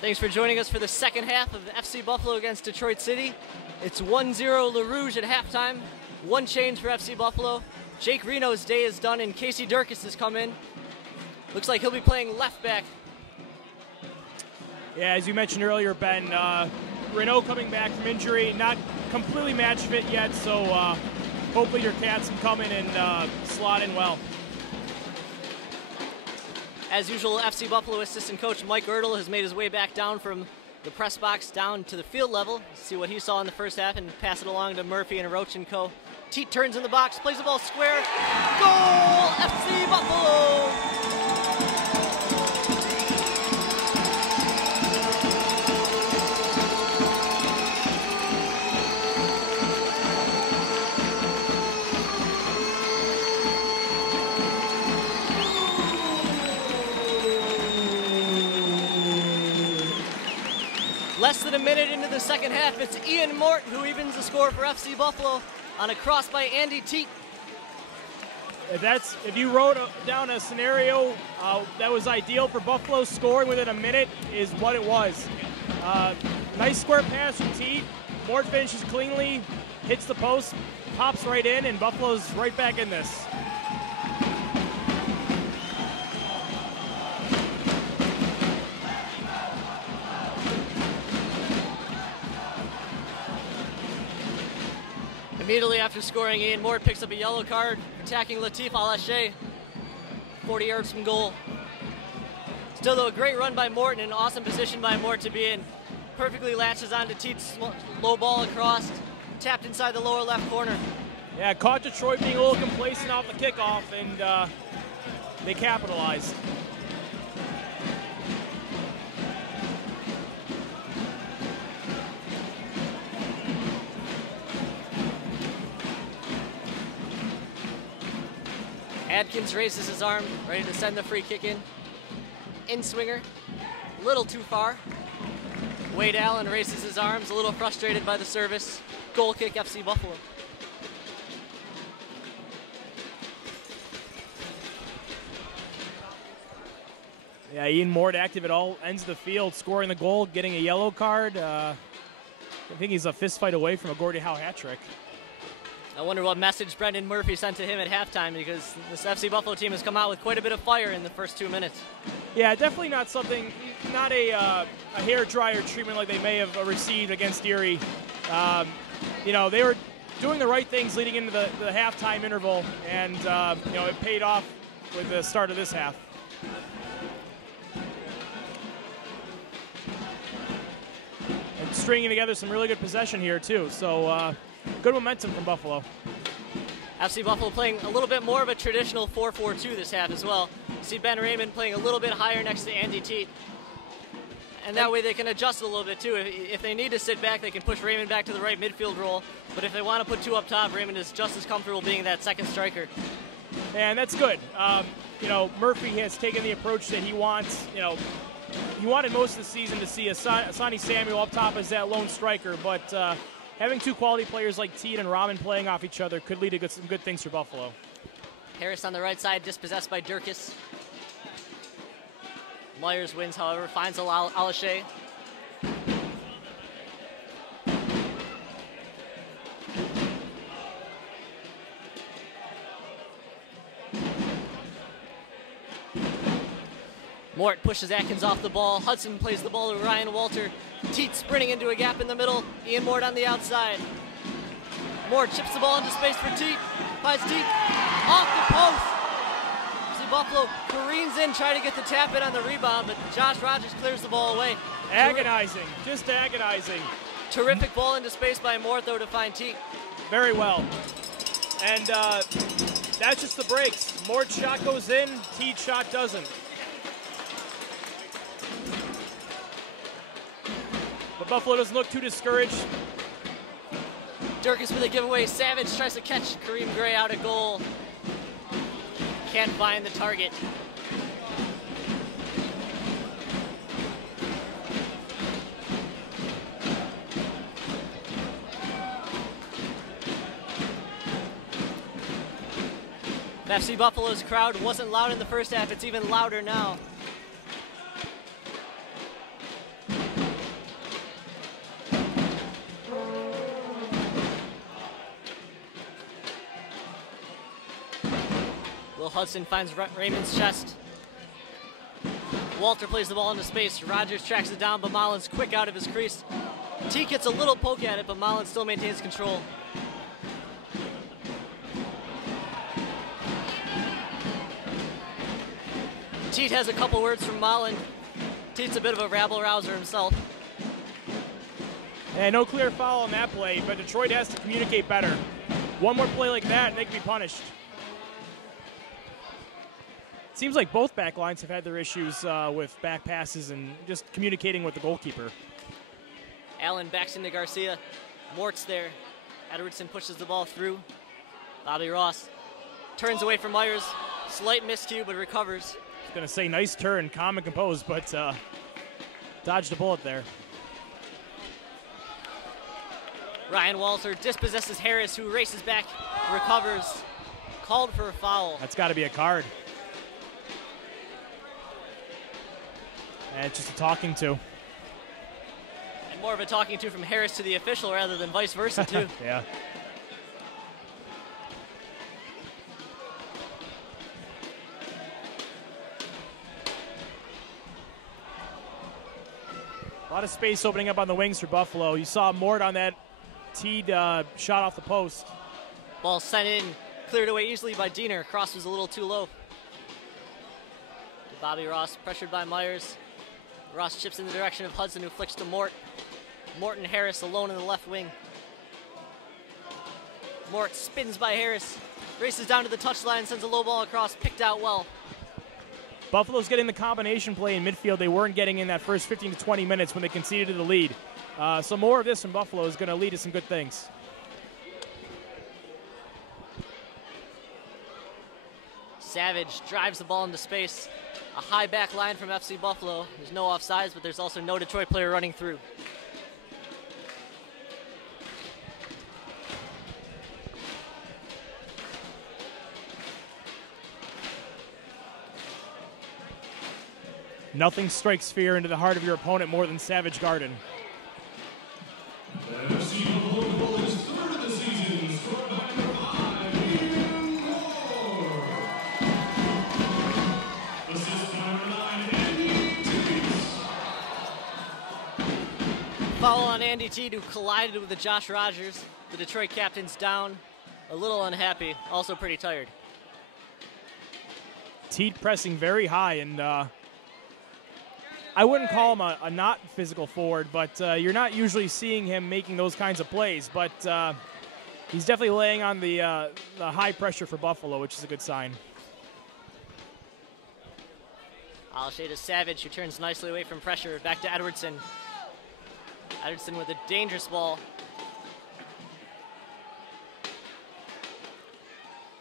Thanks for joining us for the second half of FC Buffalo against Detroit City. It's 1-0 Le Rouge at halftime. One change for FC Buffalo. Jake Reno's day is done and Casey Durkis has come in. Looks like he'll be playing left back. Yeah, as you mentioned earlier, Ben, Reno coming back from injury, not completely match fit yet, so hopefully your Cats can come in and slot in well. As usual, FC Buffalo assistant coach Mike Ertl has made his way back down from the press box down to the field level. See what he saw in the first half and pass it along to Murphy and Roach and co. Teat turns in the box, plays the ball square. Goal! FC Buffalo! Less than a minute into the second half, it's Ian Mort who evens the score for FC Buffalo on a cross by Andy Teat. If you wrote down a scenario that was ideal for Buffalo, scoring within a minute is what it was. Nice square pass from Teat. Mort finishes cleanly, hits the post, pops right in, and Buffalo's right back in this. Immediately after scoring, Ian Mort picks up a yellow card, attacking Latif Alaché, 40 yards from goal. Still, though, a great run by Mort and an awesome position by Mort to be in. Perfectly latches onto Teat's low ball across, tapped inside the lower left corner. Yeah, caught Detroit being a little complacent off the kickoff, and they capitalized. Adkins raises his arm, ready to send the free kick in. In-swinger, a little too far. Wade Allen raises his arms, a little frustrated by the service. Goal kick, FC Buffalo. Yeah, Ian Mort active at all ends of the field, scoring the goal, getting a yellow card. I think he's a fist fight away from a Gordie Howe hat trick. I wonder what message Brendan Murphy sent to him at halftime, because this FC Buffalo team has come out with quite a bit of fire in the first 2 minutes. Yeah, definitely not a hair dryer treatment like they may have received against Erie. They were doing the right things leading into the halftime interval, and it paid off with the start of this half. And stringing together some really good possession here too. So. Good momentum from Buffalo. FC Buffalo playing a little bit more of a traditional 4-4-2 this half as well. See Ben Raymond playing a little bit higher next to Andy Teat. And that way they can adjust a little bit too. If they need to sit back, they can push Raymond back to the right midfield role. But if they want to put two up top, Raymond is just as comfortable being that second striker. And that's good. Murphy has taken the approach that he wants. He wanted most of the season to see Asani Samuel up top as that lone striker, but having two quality players like Teat and Rahman playing off each other could lead to some good things for Buffalo. Harris on the right side, dispossessed by Durkis. Myers wins, however, finds Alaché. Mort pushes Atkins off the ball. Hudson plays the ball to Ryan Walter. Teat sprinting into a gap in the middle. Ian Mort on the outside. Mort chips the ball into space for Teat. Finds Teat off the post. See Buffalo careens in, trying to get the tap in on the rebound, but Josh Rogers clears the ball away. Agonizing, just agonizing. Terrific ball into space by Mort, though, to find Teat. Very well. And that's just the breaks. Mort's shot goes in, Teat's shot doesn't. But Buffalo doesn't look too discouraged. Durkis with a giveaway. Savage tries to catch Kareem Gray out of goal. Can't find the target. FC Buffalo's crowd wasn't loud in the first half. It's even louder now. Will Hudson finds Raymond's chest. Walter plays the ball into space. Rogers tracks it down, but Mullins quick out of his crease. T gets a little poke at it, but Mullins still maintains control. Teat has a couple words from Mullen. Teat's a bit of a rabble-rouser himself. And no clear foul on that play, but Detroit has to communicate better. One more play like that, and they can be punished. It seems like both back lines have had their issues with back passes and just communicating with the goalkeeper. Allen backs into Garcia. Mort's there. Edwardson pushes the ball through. Bobby Ross turns away from Myers. Slight miscue, but recovers. I was going to say nice turn, calm and composed, but dodged a bullet there. Ryan Walter dispossesses Harris, who races back, recovers. Called for a foul. That's got to be a card. And it's just a talking to. And more of a talking to from Harris to the official rather than vice versa, too. Yeah. A lot of space opening up on the wings for Buffalo. You saw Mort on that teed shot off the post. Ball sent in, cleared away easily by Diener. Cross was a little too low. Bobby Ross pressured by Myers. Ross chips in the direction of Hudson, who flicks to Mort. Mort and Harris alone in the left wing. Mort spins by Harris, races down to the touchline, sends a low ball across, picked out well. Buffalo's getting the combination play in midfield they weren't getting in that first 15 to 20 minutes when they conceded the lead. So more of this from Buffalo is going to lead to some good things. Savage drives the ball into space. A high back line from FC Buffalo. There's no offsides, but there's also no Detroit player running through. Nothing strikes fear into the heart of your opponent more than Savage Garden. Foul on Andy Teed, who collided with the Josh Rogers. The Detroit captain's down, a little unhappy, also pretty tired. Teed pressing very high, and I wouldn't call him a not physical forward, but you're not usually seeing him making those kinds of plays. But he's definitely laying on the high pressure for Buffalo, which is a good sign. Alshade to Savage, who turns nicely away from pressure. Back to Edwardson. Edwardson with a dangerous ball.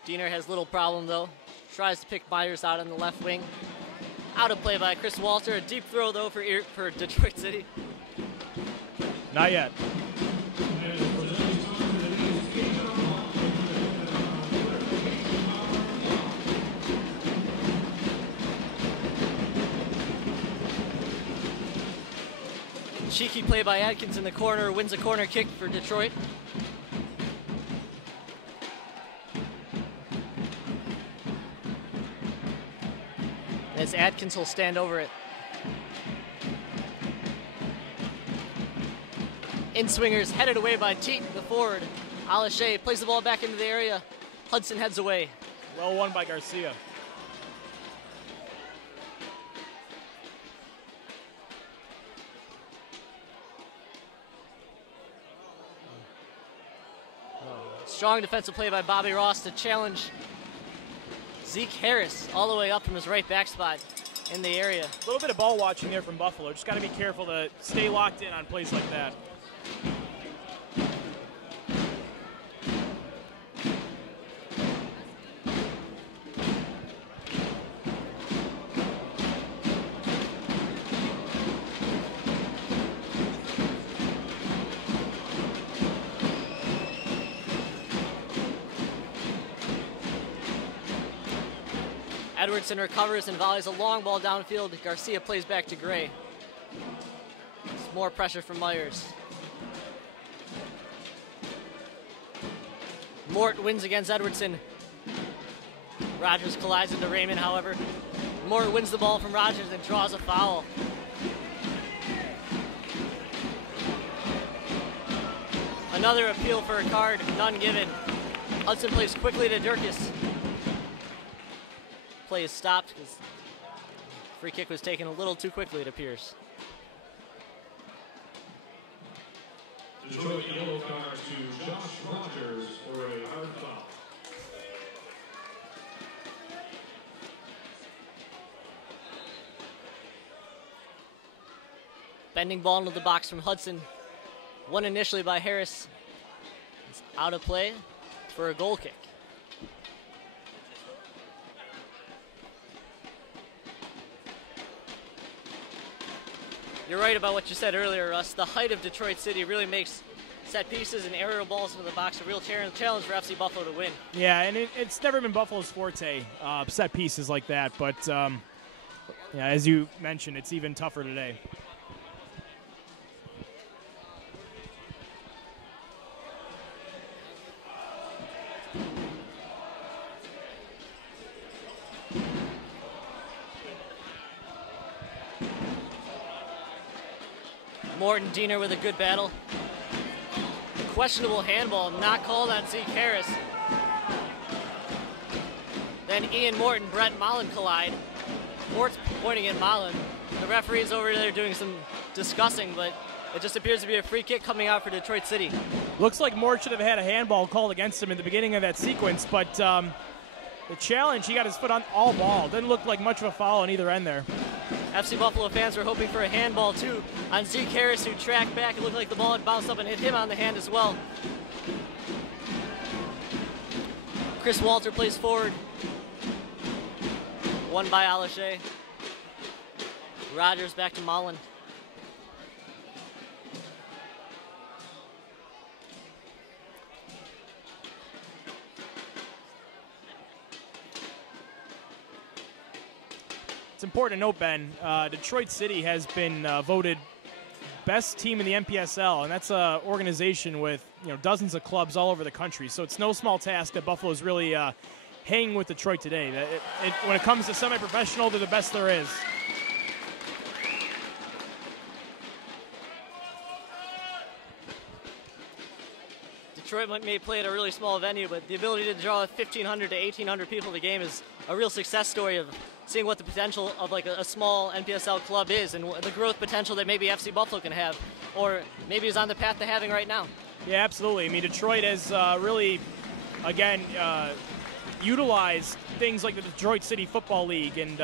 Diener has little problem, though. Tries to pick Myers out on the left wing. Out of play by Chris Walter. A deep throw, though, for Detroit City. Not yet. Cheeky play by Adkins in the corner. Wins a corner kick for Detroit. As Adkins will stand over it. In-swingers headed away by Teat, the forward. Alashea plays the ball back into the area. Hudson heads away. Well won by Garcia. Strong defensive play by Bobby Ross to challenge Zeke Harris all the way up from his right back spot in the area. A little bit of ball watching there from Buffalo. Just got to be careful to stay locked in on plays like that. Edwardson recovers and volleys a long ball downfield. Garcia plays back to Gray. It's more pressure from Myers. Mort wins against Edwardson. Rogers collides into Raymond, however. Moore wins the ball from Rogers and draws a foul. Another appeal for a card, none given. Hudson plays quickly to Durkis. Play is stopped because free kick was taken a little too quickly, it appears. Detroit yellow card to Josh Rogers for a hard foul. Bending ball into the box from Hudson. Won initially by Harris. It's out of play for a goal kick. You're right about what you said earlier, Russ. The height of Detroit City really makes set pieces and aerial balls into the box a real challenge for FC Buffalo to win. Yeah, and it's never been Buffalo's forte, set pieces like that. But, yeah, as you mentioned, it's even tougher today. Morton Diener with a good battle. Questionable handball, not called on Zeke Harris. Then Ian Morton, Brett Mullen collide. Mort's pointing at Mullen. The referee is over there doing some discussing, but it just appears to be a free kick coming out for Detroit City. Looks like Mort should have had a handball called against him in the beginning of that sequence, but the challenge, he got his foot on all ball. Didn't look like much of a foul on either end there. FC Buffalo fans were hoping for a handball, too, on Zeke Harris, who tracked back. It looked like the ball had bounced up and hit him on the hand as well. Chris Walter plays forward. Won by Alache. Rogers back to Mullen. It's important to note, Ben, Detroit City has been voted best team in the NPSL, and that's an organization with dozens of clubs all over the country. So it's no small task that Buffalo's really hanging with Detroit today. When it comes to semi-professional, they're the best there is. Detroit may play at a really small venue, but the ability to draw 1,500 to 1,800 people to the game is a real success story of seeing what the potential of like a small NPSL club is and the growth potential that maybe FC Buffalo can have, or maybe is on the path to having right now. Yeah, absolutely. I mean, Detroit has really, again, utilized things like the Detroit City Football League and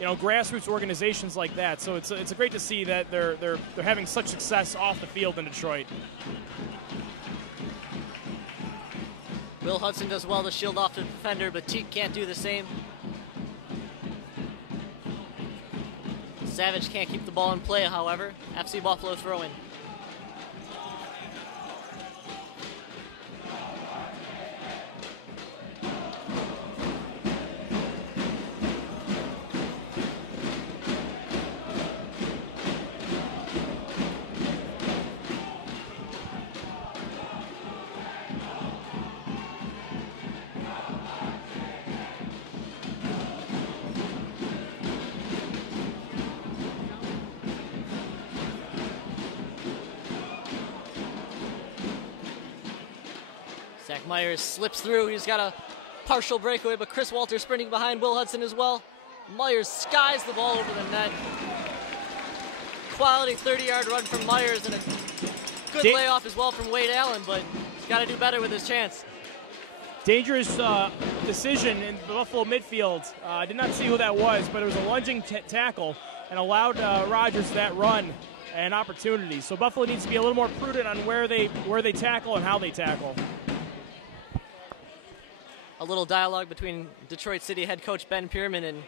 grassroots organizations like that. So it's great to see that they're having such success off the field in Detroit. Will Hudson does well to shield off the defender, but Teague can't do the same. Savage can't keep the ball in play, however. FC Buffalo throw-in. Myers slips through. He's got a partial breakaway, but Chris Walter sprinting behind Will Hudson as well. Myers skies the ball over the net. Quality 30-yard run from Myers and a good layoff as well from Wade Allen, but he's got to do better with his chance. Dangerous decision in the Buffalo midfield. I did not see who that was, but it was a lunging tackle and allowed Rogers that run and opportunity. So Buffalo needs to be a little more prudent on where they tackle and how they tackle. A little dialogue between Detroit City head coach Ben Pierman and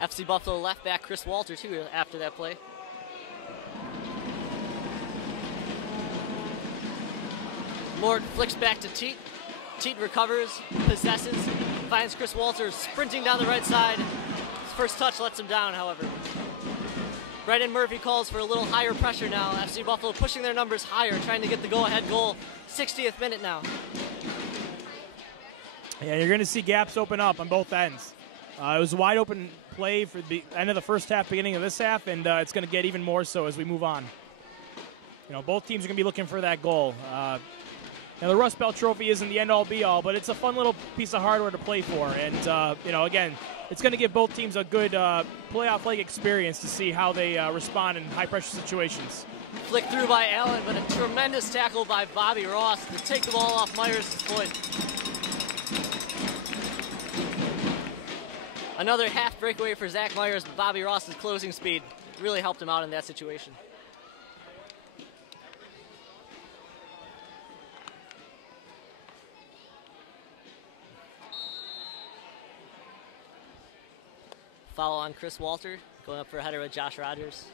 FC Buffalo left back Chris Walter, too, after that play. Mort flicks back to Teat. Teat recovers, possesses, finds Chris Walter sprinting down the right side. His first touch lets him down, however. Brendan Murphy calls for a little higher pressure now. FC Buffalo pushing their numbers higher, trying to get the go-ahead goal. 60th minute now. Yeah, you're going to see gaps open up on both ends. It was a wide open play for the end of the first half, beginning of this half, and it's going to get even more so as we move on. Both teams are going to be looking for that goal. The Rust Belt Trophy isn't the end-all, be-all, but it's a fun little piece of hardware to play for. And, again, it's going to give both teams a good playoff-like experience to see how they respond in high-pressure situations. Flick through by Allen, but a tremendous tackle by Bobby Ross to take the ball off Myers' foot. Another half breakaway for Zach Myers, but Bobby Ross's closing speed really helped him out in that situation. Foul on Chris Walter, going up for a header with Josh Rogers.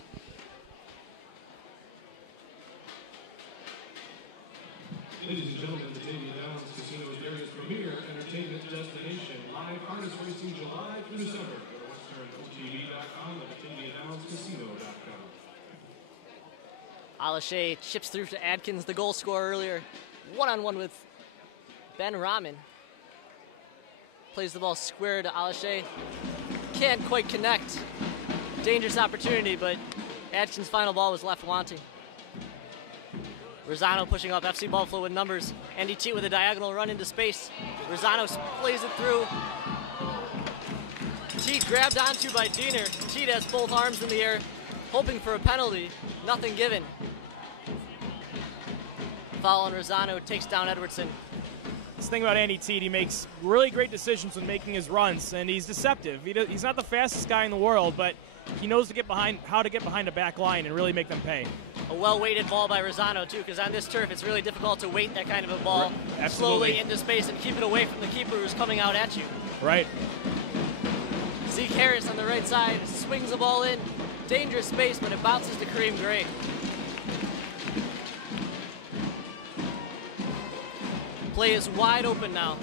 Ladies and gentlemen, the Batavia Downs Casino is Area's premier entertainment destination. Live artist racing July through December. Go to WesternOTV.com and Batavia-Downs-Casino.com. Alashay chips through to Adkins, the goal scorer earlier. One-on-one with Ben Rahman. Plays the ball square to Alashay. Can't quite connect. Dangerous opportunity, but Adkins' final ball was left wanting. Rosano pushing up FC Buffalo with numbers. Andy Teat with a diagonal run into space. Rosano plays it through. Teat grabbed onto by Diener. Teat has both arms in the air, hoping for a penalty. Nothing given. Foul on Rosano, takes down Edwardson. This thing about Andy Teat, he makes really great decisions when making his runs, and he's deceptive. He's not the fastest guy in the world, but he knows how to get behind a back line and really make them pay. A well-weighted ball by Rosano, too, because on this turf, it's really difficult to weight that kind of a ball slowly into space and keep it away from the keeper who's coming out at you. Right. Zeke Harris on the right side swings the ball in. Dangerous space, but it bounces to Kareem Gray. Play is wide open now.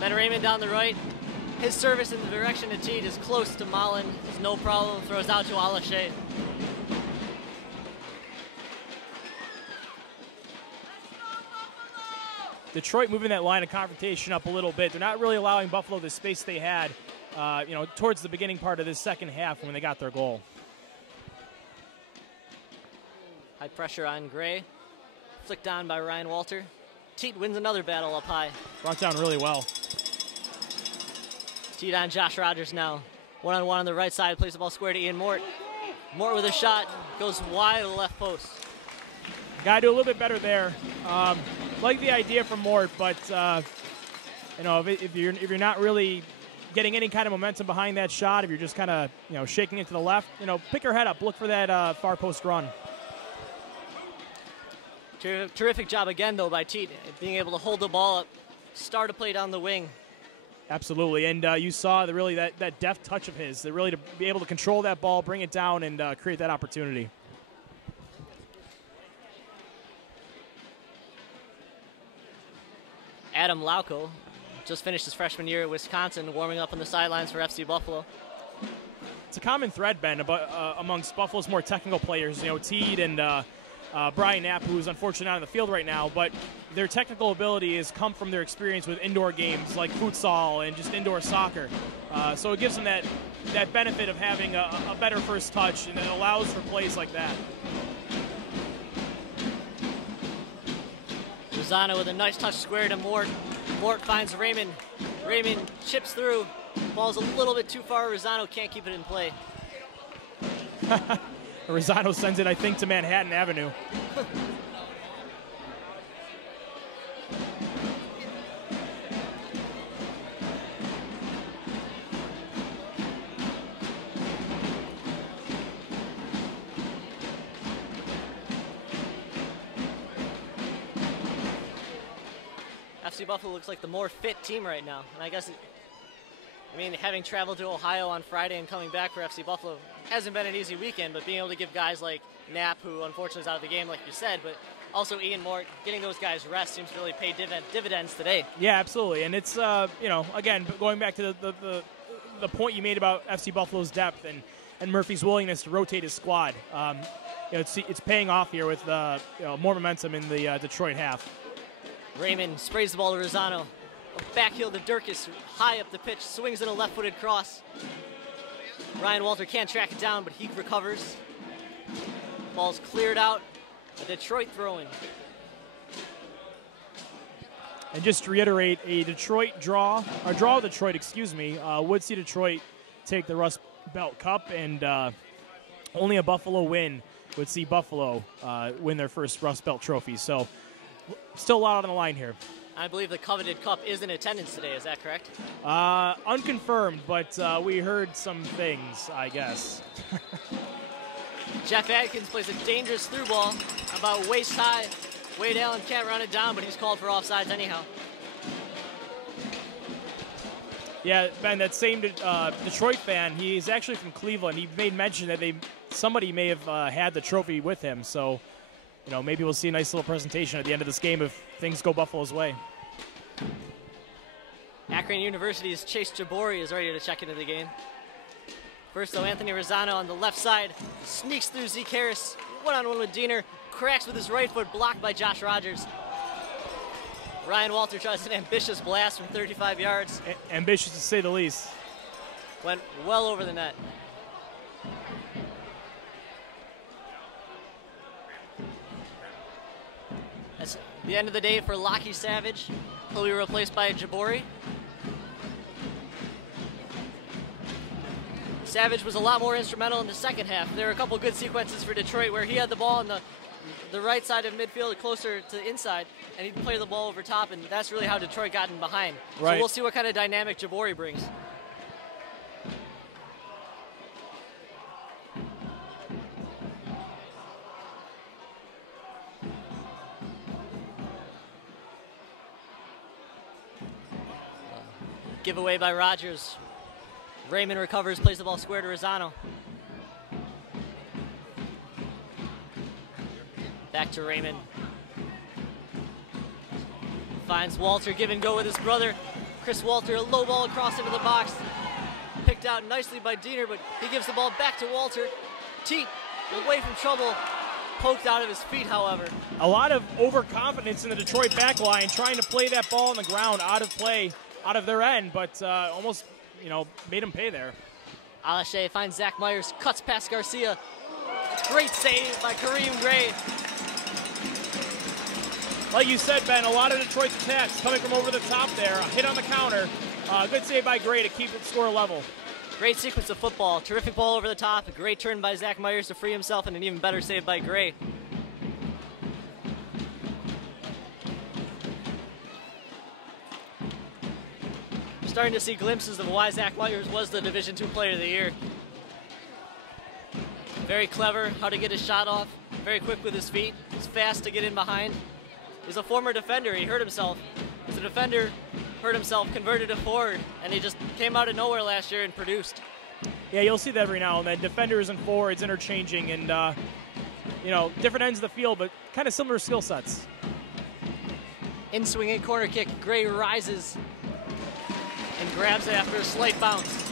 Ben Raymond down the right. His service in the direction of Teat is close to Mullen. It's no problem. Throws out to Alashay. Detroit moving that line of confrontation up a little bit. They're not really allowing Buffalo the space they had, towards the beginning part of this second half when they got their goal. High pressure on Gray. Flicked on by Ryan Walter. Teat wins another battle up high. Brought down really well. Teat on Josh Rogers now. One-on-one on the right side. Plays the ball square to Ian Mort. Mort with a shot. Goes wide to the left post. Got to do a little bit better there. Like the idea from Mort, but if you're not really getting any kind of momentum behind that shot, if you're just kind of shaking it to the left, pick your head up, look for that far post run. Terrific job again though by Teat, being able to hold the ball up, start a play down the wing. Absolutely, and you saw that deft touch of his, really to be able to control that ball, bring it down, and create that opportunity. Adam Lauko just finished his freshman year at Wisconsin, warming up on the sidelines for FC Buffalo. It's a common thread, Ben, amongst Buffalo's more technical players. Teat and Brian Knapp, who's unfortunately not on the field right now, but their technical ability has come from their experience with indoor games like futsal and just indoor soccer. So it gives them that benefit of having a better first touch, and it allows for plays like that. Rosano with a nice touch square to Mort. Mort finds Raymond. Raymond chips through. Ball's a little bit too far. Rosano can't keep it in play. Rosano sends it, I think, to Manhattan Avenue. FC Buffalo looks like the more fit team right now. And I guess, having traveled to Ohio on Friday and coming back for FC Buffalo hasn't been an easy weekend, but being able to give guys like Knapp, who unfortunately is out of the game, like you said, but also Ian Mort, getting those guys rest seems to really pay dividends today. Yeah, absolutely. And it's, again, going back to the point you made about FC Buffalo's depth and Murphy's willingness to rotate his squad. It's paying off here with more momentum in the Detroit half. Raymond sprays the ball to Rosano. A back heel to Durkis, high up the pitch, swings in a left-footed cross. Ryan Walter can't track it down, but he recovers. Ball's cleared out. A Detroit throw-in. And just to reiterate, a draw of Detroit, would see Detroit take the Rust Belt Cup, and only a Buffalo win would see Buffalo win their first Rust Belt trophy. So still a lot on the line here. I believe the coveted cup is in attendance today. Is that correct? Unconfirmed, but we heard some things, I guess. Jeff Adkins plays a dangerous through ball about waist high. Wade Allen can't run it down, but he's called for offsides anyhow. Yeah, Ben, that same Detroit fan, he's actually from Cleveland. He made mention that somebody may have had the trophy with him. So, maybe we'll see a nice little presentation at the end of this game if things go Buffalo's way. Akron University's Chase Jabori is ready to check into the game. First, though, Anthony Rosano on the left side sneaks through Zeke Harris. One-on-one with Diener. Cracks with his right foot, blocked by Josh Rogers. Ryan Walter tries an ambitious blast from 35 yards. Ambitious to say the least. Went well over the net. That's the end of the day for Lockie Savage. He'll be replaced by Jabori. Savage was a lot more instrumental in the second half. There were a couple good sequences for Detroit where he had the ball on the right side of midfield, closer to the inside, and he'd play the ball over top, and that's really how Detroit got in behind. Right. So we'll see what kind of dynamic Jabori brings. Giveaway by Rogers. Raymond recovers, plays the ball square to Rosano. Back to Raymond. Finds Walter, give and go with his brother. Chris Walter, a low ball across into the box. Picked out nicely by Diener, but he gives the ball back to Walter. Teat, away from trouble. Poked out of his feet, however. A lot of overconfidence in the Detroit back line, trying to play that ball on the ground, out of play, out of their end, but almost, made him pay there. Alache finds Zach Myers, cuts past Garcia. Great save by Kareem Gray. Like you said, Ben, a lot of Detroit's attacks coming from over the top there. A hit on the counter. Good save by Gray to keep it score level. Great sequence of football. Terrific ball over the top. A great turn by Zach Myers to free himself, and an even better save by Gray. Starting to see glimpses of why Zach Myers was the Division II Player of the Year. Very clever, how to get his shot off. Very quick with his feet. He's fast to get in behind. He's a former defender. He hurt himself. As a defender, hurt himself, converted to forward, and he just came out of nowhere last year and produced. Yeah, you'll see that every now and then. Defenders and forwards interchanging, and different ends of the field, but kind of similar skill sets. In swinging corner kick, Gray rises and grabs it after a slight bounce.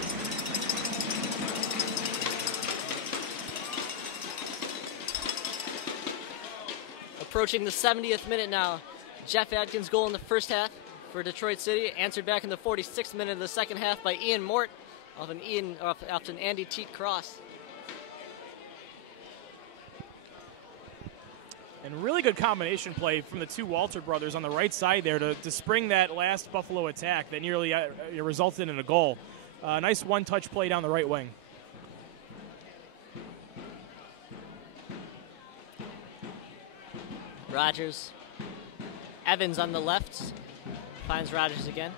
Approaching the 70th minute now. Jeff Adkins' goal in the first half for Detroit City, answered back in the 46th minute of the second half by Ian Mort off an Andy Teat cross. And really good combination play from the two Walter brothers on the right side there to spring that last Buffalo attack that nearly resulted in a goal. Nice one-touch play down the right wing. Rogers. Evans on the left. Finds Rogers again.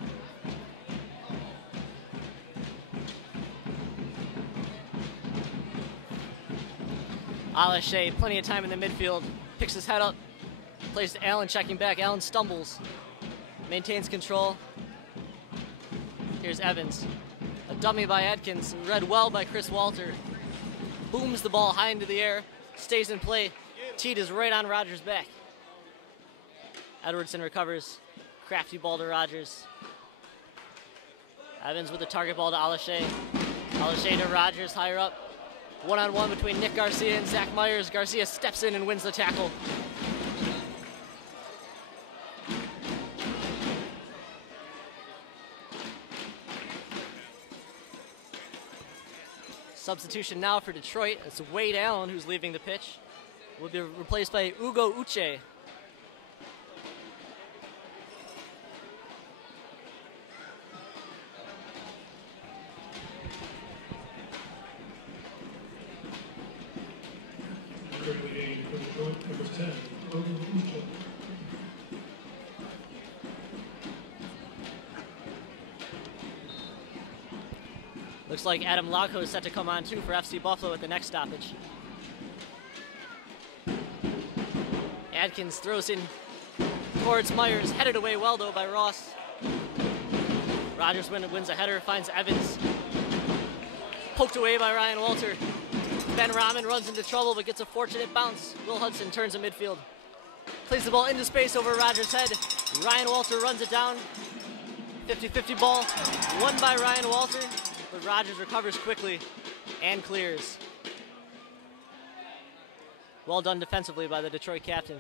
Alache, plenty of time in the midfield. Picks his head up. Plays to Allen, checking back. Allen stumbles. Maintains control. Here's Evans. A dummy by Adkins. Read well by Chris Walter. Booms the ball high into the air. Stays in play. Teat is right on Rogers' back. Edwardson recovers. Crafty ball to Rogers. Evans with the target ball to Alache. Alache to Rogers, higher up. One-on-one between Nick Garcia and Zach Myers. Garcia steps in and wins the tackle. Substitution now for Detroit. It's Wade Allen who's leaving the pitch. Will be replaced by Ugo Uche. Looks like Adam Lauko is set to come on too for FC Buffalo at the next stoppage. Adkins throws in towards Myers, headed away well though by Ross. Rogers wins a header, finds Evans. Poked away by Ryan Walter. Ben Rahman runs into trouble but gets a fortunate bounce. Will Hudson turns to midfield. Plays the ball into space over Rogers' head. Ryan Walter runs it down. 50-50 ball, won by Ryan Walter, but Rogers recovers quickly and clears. Well done defensively by the Detroit captain.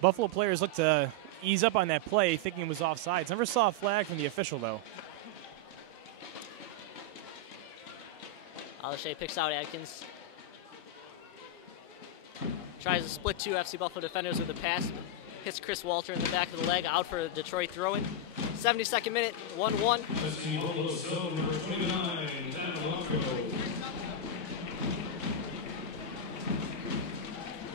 Buffalo players look to ease up on that play, thinking it was offsides. Never saw a flag from the official, though. Alashay picks out Adkins. Tries to split two FC Buffalo defenders with a pass. Hits Chris Walter in the back of the leg, out for a Detroit throw-in. 72nd minute, 1-1. FC Buffalo sub number 29, Adam Lauko.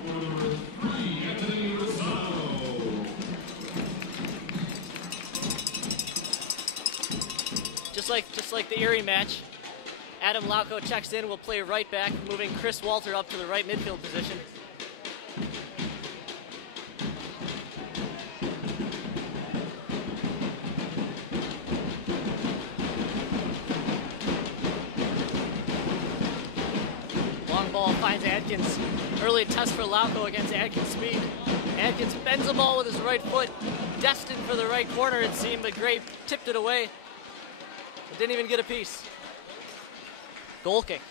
Number 3, Anthony Rosano. Just like the Erie match, Adam Lauko checks in, will play right back, moving Chris Walter up to the right midfield position. Long ball finds Adkins. Early test for Lauko against Adkins' speed. Adkins bends the ball with his right foot, destined for the right corner it seemed, but Gray tipped it away. It didn't even get a piece. Goal kick.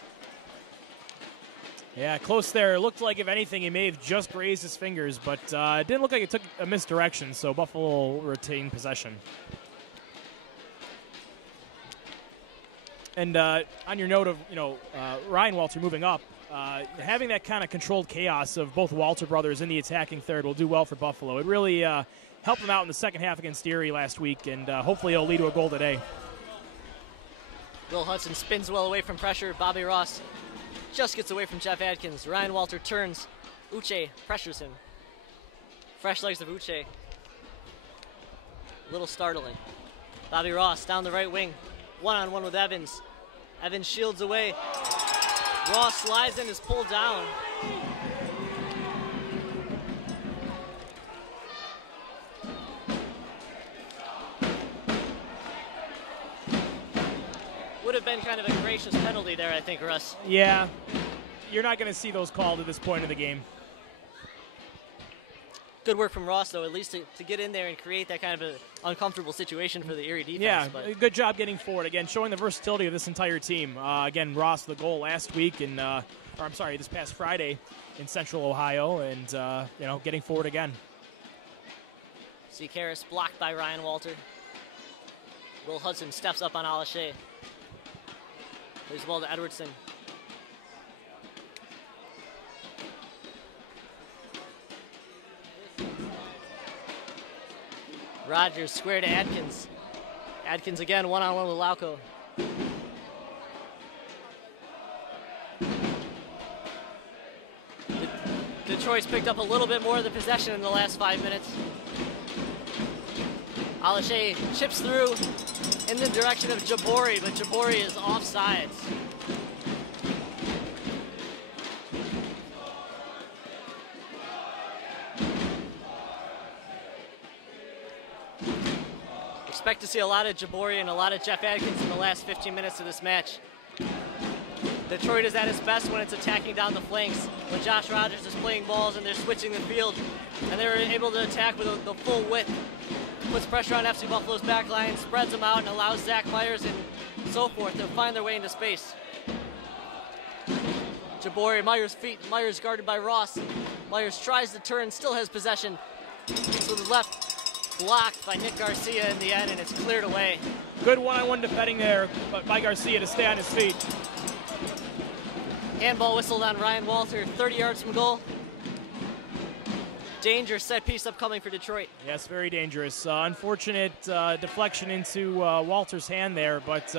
Yeah, close there. It looked like, if anything, he may have just grazed his fingers, but it didn't look like it took a misdirection, so Buffalo retained possession. And on your note of, Ryan Walter moving up, having that kind of controlled chaos of both Walter brothers in the attacking third will do well for Buffalo. It really helped them out in the second half against Erie last week, and hopefully it'll lead to a goal today. Will Hudson spins well away from pressure. Bobby Ross just gets away from Jeff Adkins. Ryan Walter turns. Uche pressures him. Fresh legs of Uche. A little startling. Bobby Ross down the right wing. One-on-one with Evans. Evans shields away. Ross slides in, is pulled down. Would have been kind of a gracious penalty there, I think, Russ. Yeah, you're not going to see those called at this point in the game. Good work from Ross, though, at least to get in there and create that kind of an uncomfortable situation for the Erie defense. Yeah, but good job getting forward. Again, showing the versatility of this entire team. Again, Ross, the goal last week, this past Friday in Central Ohio, and, getting forward again. See Karras blocked by Ryan Walter. Will Hudson steps up on Alashay. Plays the ball to Edwardson. Rogers square to Adkins. Adkins again, one-on-one with Lauko. Detroit's picked up a little bit more of the possession in the last 5 minutes. Alashay chips through in the direction of Jabori, but Jabori is offsides. Expect to see a lot of Jabori and a lot of Jeff Adkins in the last 15 minutes of this match. Detroit is at its best when it's attacking down the flanks, when Josh Rogers is playing balls and they're switching the field, and they're able to attack with the full width. Puts pressure on FC Buffalo's back line, spreads them out, and allows Zach Myers and so forth to find their way into space. Jabori, Myers' feet, Myers guarded by Ross. Myers tries to turn, still has possession. Kicks with his left, blocked by Nick Garcia in the end, and it's cleared away. Good one-on-one defending there by Garcia to stay on his feet. Handball whistled on Ryan Walter, 30 yards from goal. Dangerous set piece upcoming for Detroit. Yes, very dangerous. Unfortunate deflection into Walter's hand there, but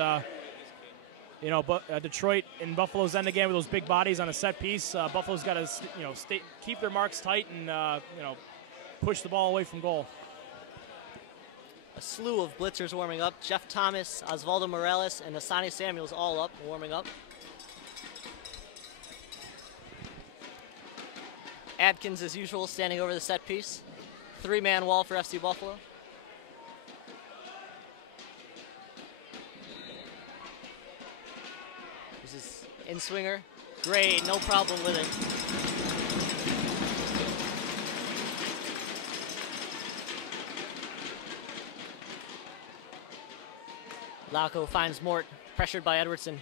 Detroit in Buffalo's end again with those big bodies on a set piece. Buffalo's got to keep their marks tight and push the ball away from goal. A slew of blitzers warming up. Jeff Thomas, Osvaldo Morales, and Asani Samuels all up, warming up. Adkins, as usual, standing over the set piece. 3-man wall for FC Buffalo. This is in-swinger. Great, no problem with it. Lauko finds Mort, pressured by Edwardson.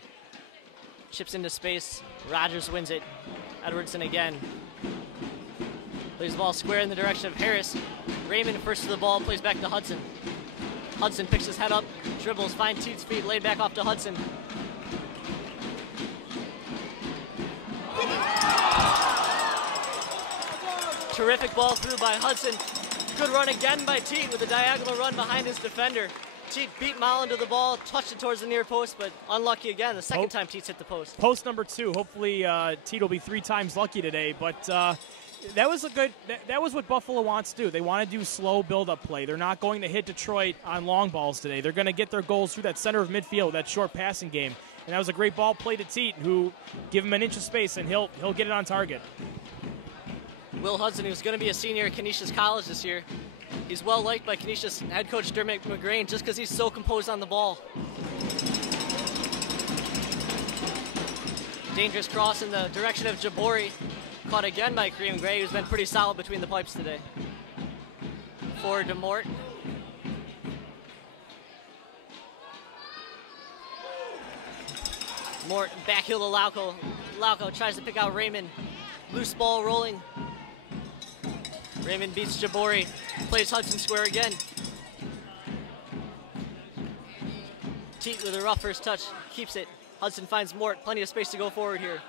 Chips into space. Rogers wins it. Edwardson again. Plays the ball square in the direction of Harris. Raymond first to the ball, plays back to Hudson. Hudson picks his head up, dribbles, finds Teet's feet, laid back off to Hudson. Terrific ball through by Hudson. Good run again by Teet with a diagonal run behind his defender. Teet beat Mullen to the ball, touched it towards the near post, but unlucky again. The second time Teet's hit the post. Post number 2. Hopefully Teet will be 3 times lucky today, but that was what Buffalo wants to do. They want to do slow build-up play. They're not going to hit Detroit on long balls today. They're going to get their goals through that center of midfield, that short passing game. And that was a great ball play to Teet, who give him an inch of space, and he'll get it on target. Will Hudson, who's going to be a senior at Canisius College this year. He's well liked by Canisius head coach Dermot McGrain just because he's so composed on the ball. Dangerous cross in the direction of Jabori. Caught again by Kareem Gray, who's been pretty solid between the pipes today. Forward to Mort. Mort back heel to Lauko. Lauko tries to pick out Raymond. Loose ball rolling. Raymond beats Jabori. Plays Hudson square again. Teet with a rough first touch. Keeps it. Hudson finds Mort. Plenty of space to go forward here.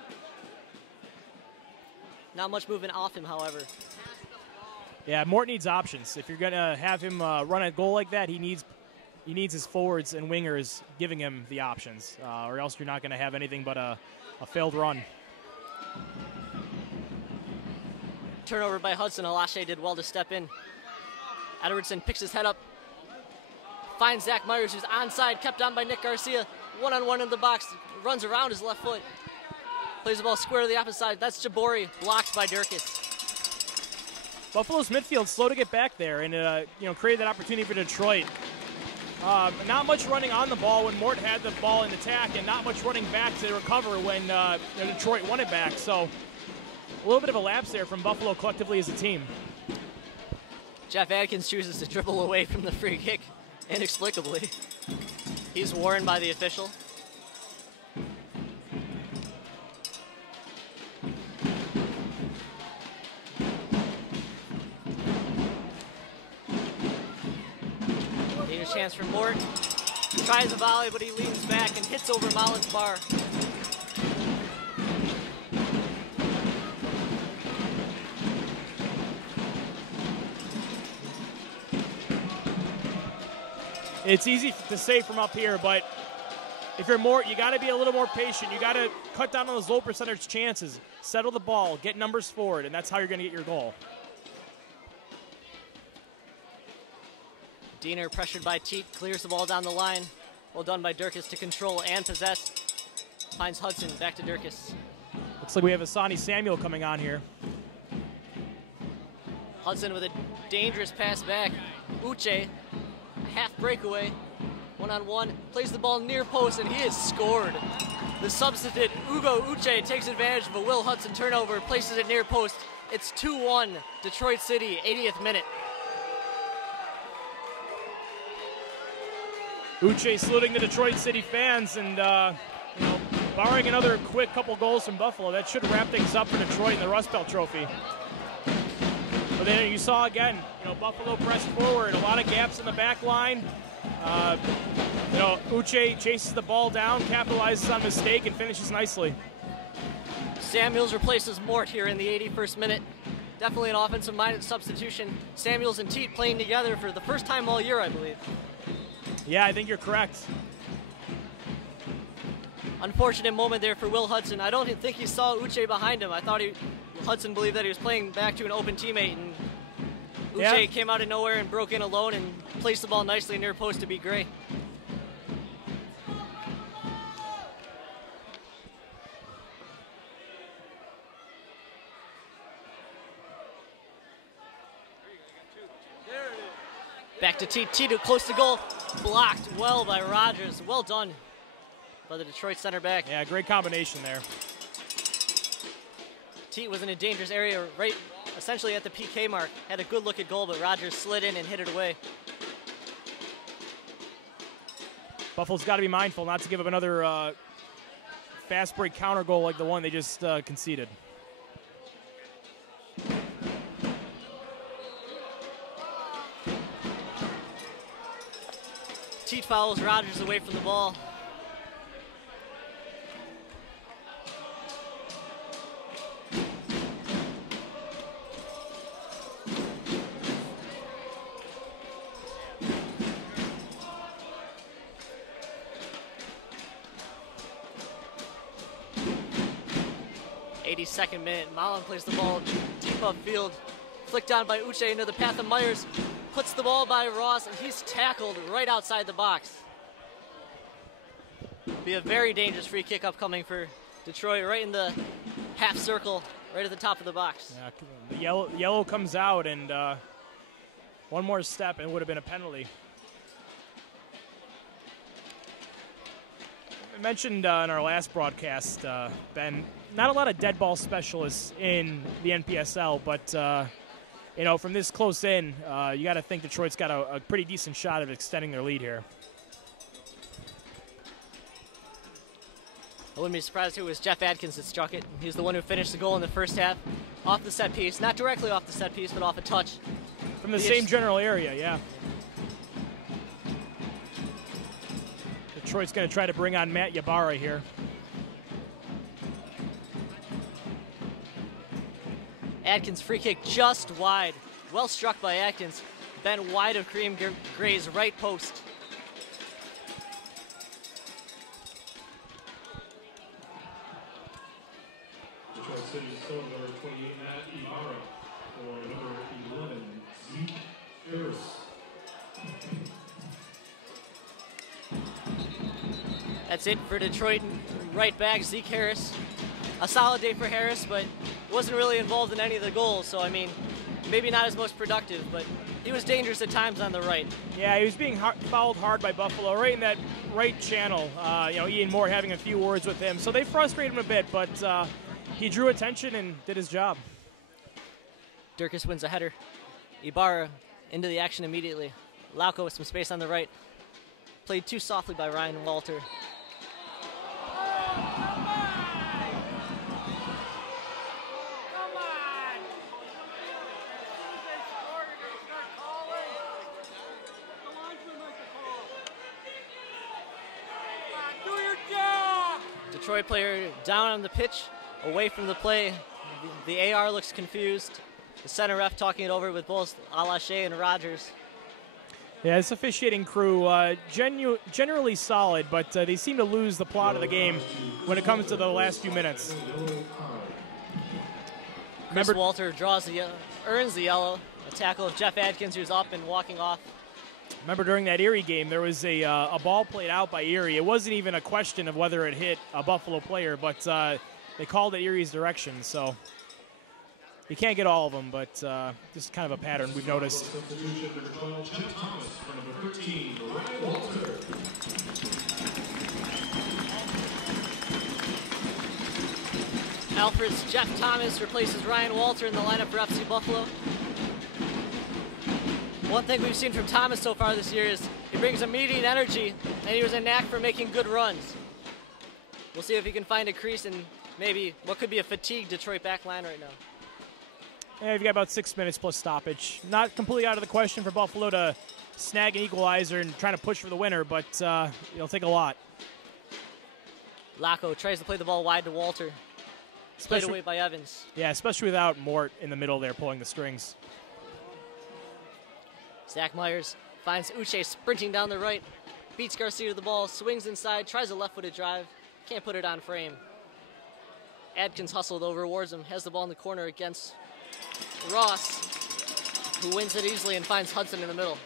Not much movement off him, however. Yeah, Mort needs options. If you're going to have him run a goal like that, he needs his forwards and wingers giving him the options, or else you're not going to have anything but a failed run. Turnover by Hudson. Alashe did well to step in. Edwardson picks his head up. Finds Zach Myers, who's onside, kept on by Nick Garcia. One-on-one in the box. Runs around his left foot. Plays the ball square to the opposite side. That's Jabori, blocked by Durkis. Buffalo's midfield slow to get back there and created that opportunity for Detroit. Not much running on the ball when Mort had the ball in attack, and not much running back to recover when Detroit won it back. So a little bit of a lapse there from Buffalo collectively as a team. Jeff Adkins chooses to dribble away from the free kick inexplicably. He's warned by the official. Chance for Mort. Tries a volley, but he leans back and hits over Mullen's bar. It's easy to say from up here, but if you're Mort, you got to be a little more patient. You got to cut down on those low percentage chances. Settle the ball, get numbers forward, and that's how you're going to get your goal. Diener, pressured by Teet, clears the ball down the line. Well done by Durkis to control and possess. Finds Hudson, back to Durkis. Looks like we have Asani Samuel coming on here. Hudson with a dangerous pass back. Uche, half breakaway, one-on-one, plays the ball near post, and he is scored. The substitute, Ugo Uche, takes advantage of a Will Hudson turnover, places it near post. It's 2-1, Detroit City, 80th minute. Uche saluting the Detroit City fans, and barring another quick couple goals from Buffalo, that should wrap things up for Detroit in the Rust Belt Trophy. But But then you saw again, Buffalo pressed forward, a lot of gaps in the back line. Uche chases the ball down, capitalizes on mistake, and finishes nicely. Samuels replaces Mort here in the 81st minute. Definitely an offensive-minded substitution. Samuels and Teat playing together for the first time all year, I believe. Yeah, I think you're correct. Unfortunate moment there for Will Hudson. I don't think he saw Uche behind him. I thought Hudson believed that he was playing back to an open teammate, and Uche came out of nowhere and broke in alone and placed the ball nicely near post to beat Gray. Back to Teat. Teat close to goal. Blocked well by Rogers. Well done by the Detroit center back. Yeah, great combination there. Teat was in a dangerous area right essentially at the PK mark. Had a good look at goal, but Rogers slid in and hit it away. Buffalo's got to be mindful not to give up another fast break counter goal like the one they just conceded. Teat follows Rogers away from the ball. Second minute, Mullen plays the ball deep upfield, flicked on by Uche into the path of Myers, puts the ball by Ross, and he's tackled right outside the box. Be a very dangerous free kick upcoming for Detroit, right in the half circle, right at the top of the box. Yeah, the yellow comes out, and one more step and it would have been a penalty. I mentioned in our last broadcast, Ben, not a lot of dead ball specialists in the NPSL, but from this close in, you got to think Detroit's got a pretty decent shot of extending their lead here. I wouldn't be surprised if it was Jeff Adkins that struck it. He was the one who finished the goal in the first half, off the set piece, not directly off the set piece, but off a touch. From the same general area, yeah. Detroit's going to try to bring on Matt Ybarra here. Atkins free kick just wide. Well struck by Atkins. Bent wide of Kareem Gray's right post. Detroit City is still number 28, Matt Ibarra, for number 11, Zeke Harris. That's it for Detroit right back, Zeke Harris. A solid day for Harris, but wasn't really involved in any of the goals, so I mean, maybe not his most productive, but he was dangerous at times on the right. Yeah, he was being fouled hard by Buffalo, right in that right channel. Ian Moore having a few words with him, so they frustrated him a bit, but he drew attention and did his job. Durkis wins a header. Ibarra into the action immediately. Lauco with some space on the right. Played too softly by Ryan Walter. Detroit player down on the pitch, away from the play. The AR looks confused. The center ref talking it over with both Alache and Rogers. Yeah, this officiating crew, generally solid, but they seem to lose the plot of the game when it comes to the last few minutes. Chris Walter earns the yellow. A tackle of Jeff Adkins, who's up and walking off. Remember during that Erie game, there was a ball played out by Erie. It wasn't even a question of whether it hit a Buffalo player, but they called it Erie's direction. So you can't get all of them, but just kind of a pattern we've noticed. Substitution number 12, Jeff Thomas, for number 13, Ryan Walter. Alfred's Jeff Thomas replaces Ryan Walter in the lineup for FC Buffalo. One thing we've seen from Thomas so far this year is he brings immediate energy, and he has a knack for making good runs. We'll see if he can find a crease in maybe what could be a fatigued Detroit back line right now. Yeah, you've got about 6 minutes plus stoppage. Not completely out of the question for Buffalo to snag an equalizer and trying to push for the winner, but it'll take a lot. Laco tries to play the ball wide to Walter. It's played away by Evans. Yeah, especially without Mort in the middle there pulling the strings. Zach Myers finds Uche sprinting down the right. Beats Garcia to the ball, swings inside, tries a left-footed drive. Can't put it on frame. Adkins hustled over Warzham, has the ball in the corner against Ross, who wins it easily and finds Hudson in the middle.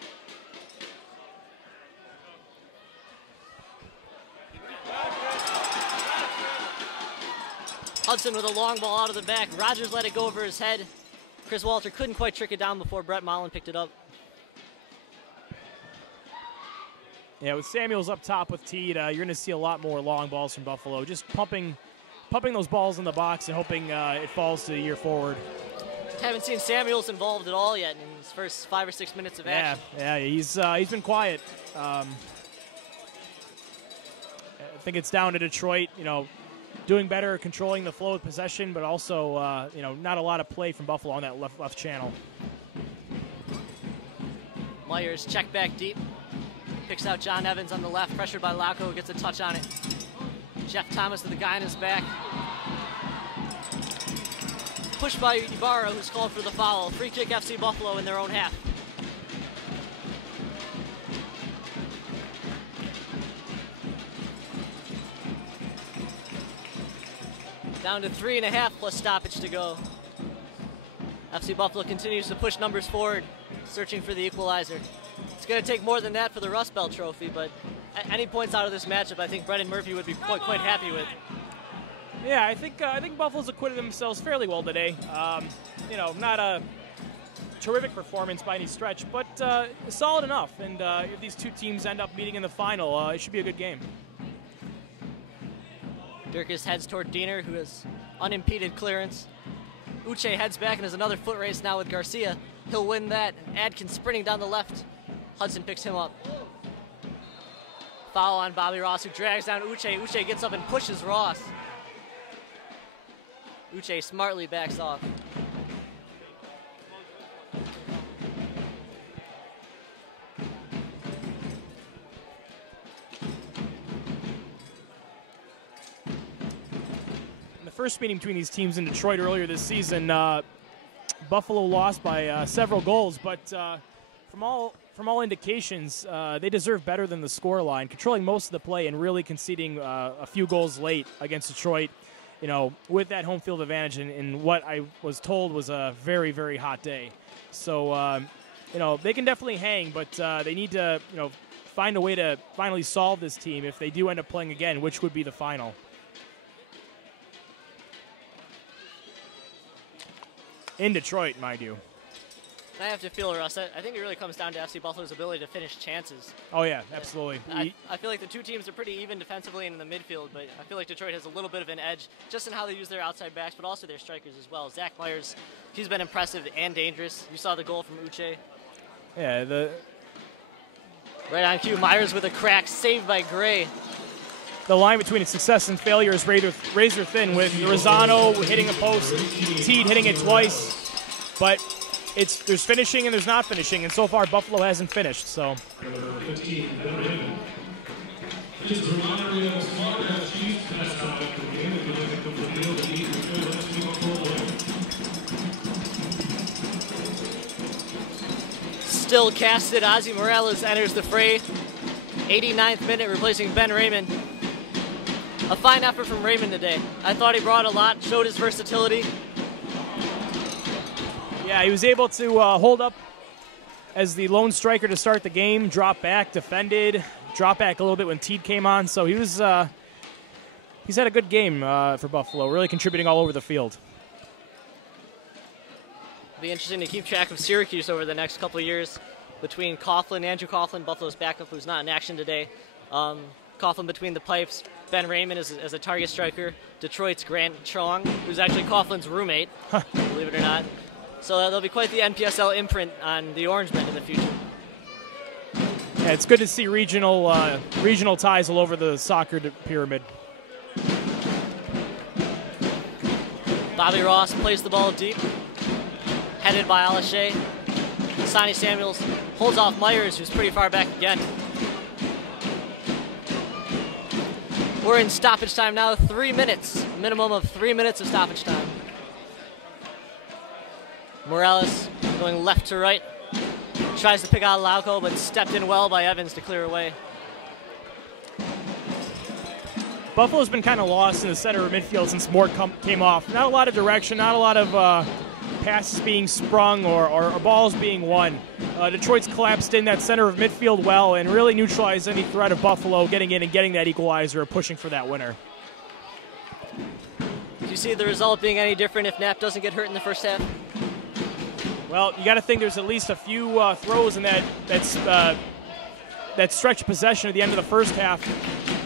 Hudson with a long ball out of the back. Rogers let it go over his head. Chris Walter couldn't quite trick it down before Brett Mullen picked it up. Yeah, with Samuels up top with Teed, you're going to see a lot more long balls from Buffalo. Just pumping those balls in the box and hoping it falls to the year forward. Haven't seen Samuels involved at all yet in his first 5 or 6 minutes of action. Yeah, he's been quiet. I think it's down to Detroit, doing better, controlling the flow of possession, but also, not a lot of play from Buffalo on that left channel. Myers check back deep. Picks out John Evans on the left, pressured by Laco, gets a touch on it. Jeff Thomas to the guy in his back. Pushed by Ibarra, who's called for the foul. Free kick FC Buffalo in their own half. Down to 3.5 plus stoppage to go. FC Buffalo continues to push numbers forward, searching for the equalizer. It's going to take more than that for the Rust Belt Trophy, but any points out of this matchup, I think Brendan Murphy would be quite happy with. Yeah, I think Buffalo's acquitted themselves fairly well today. Not a terrific performance by any stretch, but solid enough. And if these two teams end up meeting in the final, it should be a good game. Dirkus heads toward Diener, who has unimpeded clearance. Uche heads back and has another foot race now with Garcia. He'll win that. Adkins sprinting down the left. Hudson picks him up. Foul on Bobby Ross, who drags down Uche. Uche gets up and pushes Ross. Uche smartly backs off. In the first meeting between these teams in Detroit earlier this season, Buffalo lost by several goals, but from all indications, they deserve better than the scoreline, controlling most of the play and really conceding a few goals late against Detroit, with that home field advantage in what I was told was a very, very hot day. So, they can definitely hang, but they need to, find a way to finally solve this team if they do end up playing again, which would be the final. In Detroit, mind you. I have to feel, Russ, I think it really comes down to FC Buffalo's ability to finish chances. Oh, yeah, absolutely. I feel like the two teams are pretty even defensively and in the midfield, but I feel like Detroit has a little bit of an edge just in how they use their outside backs, but also their strikers as well. Zach Myers, he's been impressive and dangerous. You saw the goal from Uche. Yeah, right on cue, Myers with a crack, saved by Gray. The line between success and failure is razor thin, with Rosano hitting a post, Teed hitting it twice, but there's finishing and there's not finishing, and so far Buffalo hasn't finished. So. Number 15, Ben Raymond. Just a reminder, we have a Slaughterhouse Chiefs mascot after the game. If you'd like to come to the field and meet your friend, let us know below. Still casted, Ozzy Morales enters the fray. 89th minute, replacing Ben Raymond. A fine effort from Raymond today. I thought he brought a lot, showed his versatility. Yeah, he was able to hold up as the lone striker to start the game, drop back, defended, drop back a little bit when Teed came on. So he's had a good game for Buffalo, really contributing all over the field. It'll be interesting to keep track of Syracuse over the next couple of years between Andrew Coughlin, Buffalo's backup, who's not in action today. Coughlin between the pipes. Ben Raymond as a target striker. Detroit's Grant Chong, who's actually Coughlin's roommate, believe it or not. So there'll be quite the NPSL imprint on the Orangemen in the future. Yeah, it's good to see regional ties all over the soccer pyramid. Bobby Ross plays the ball deep. headed by Alache. Sonny Samuels holds off Myers, who's pretty far back again. We're in stoppage time now, 3 minutes. Minimum of 3 minutes of stoppage time. Morales going left to right. Tries to pick out Lauco, but stepped in well by Evans to clear away. Buffalo's been kind of lost in the center of midfield since Mort came off. Not a lot of direction, not a lot of passes being sprung or balls being won. Detroit's collapsed in that center of midfield well and really neutralized any threat of Buffalo getting in and getting that equalizer or pushing for that winner. Do you see the result being any different if Knapp doesn't get hurt in the first half? Well, you got to think there's at least a few throws in that stretch of possession at the end of the first half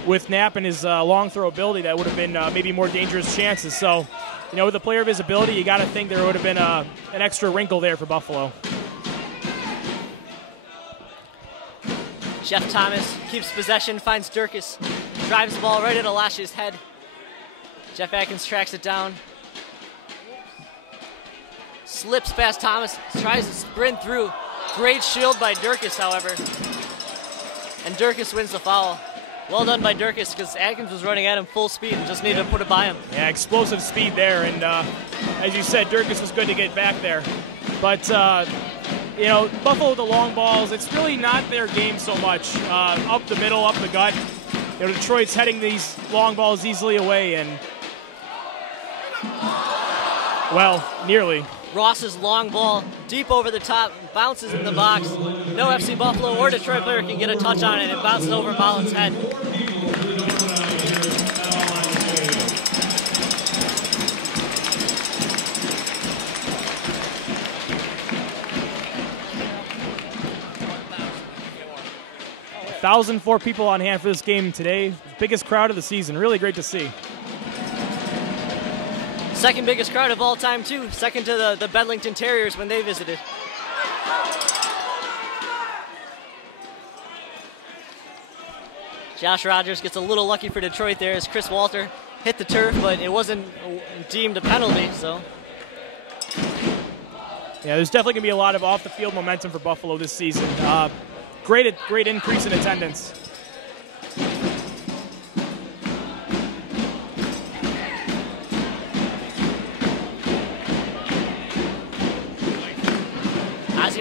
with Knapp and his long throw ability that would have been maybe more dangerous chances. So, you know, with a player of his ability, you got to think there would have been an extra wrinkle there for Buffalo. Jeff Thomas keeps possession, finds Durkis, drives the ball right at Alache's head. Jeff Atkins tracks it down. Slips past Thomas, tries to sprint through. Great shield by Durkis, however. And Durkis wins the foul. Well done by Durkis because Atkins was running at him full speed and just needed to put it by him. Yeah, explosive speed there. And as you said, Durkis was good to get back there. But, you know, Buffalo with the long balls, it's really not their game so much. Up the middle, up the gut. You know, Detroit's heading these long balls easily away and, well, nearly. Ross's long ball deep over the top, bounces in the box. No FC Buffalo or Detroit player can get a touch on it. It bounces over Mullen's head. $1,004 people on hand for this game today. Biggest crowd of the season. Really great to see. Second biggest crowd of all time, too. Second to the Bedlington Terriers when they visited. Josh Rogers gets a little lucky for Detroit there as Chris Walter hit the turf, but it wasn't deemed a penalty, so. Yeah, there's definitely going to be a lot of off-the-field momentum for Buffalo this season. Great increase in attendance.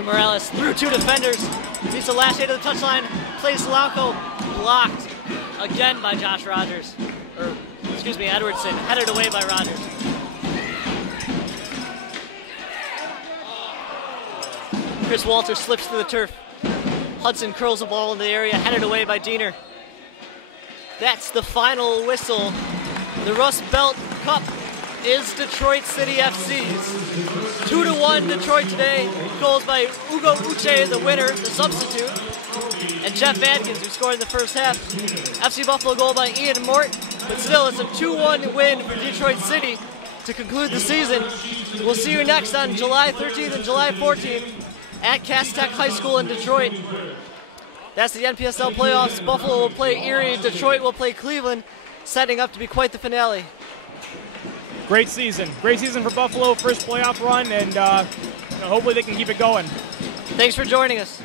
Morales through two defenders, beats Alache to the touchline, plays Lauco, blocked again by Josh Rogers. Or, excuse me, Edwardson, headed away by Rogers. Chris Walter slips to the turf. Hudson curls the ball in the area, headed away by Diener. That's the final whistle. The Rust Belt Cup is Detroit City FC's. 2-1 Detroit today. Goals by Ugo Uche, the winner, the substitute, and Jeff Atkins, who scored in the first half. FC Buffalo goal by Ian Mort, but still it's a 2-1 win for Detroit City to conclude the season. We'll see you next on July 13th and July 14th at Cass Tech High School in Detroit. That's the NPSL playoffs. Buffalo will play Erie, Detroit will play Cleveland, setting up to be quite the finale. Great season for Buffalo, first playoff run, and hopefully they can keep it going. Thanks for joining us.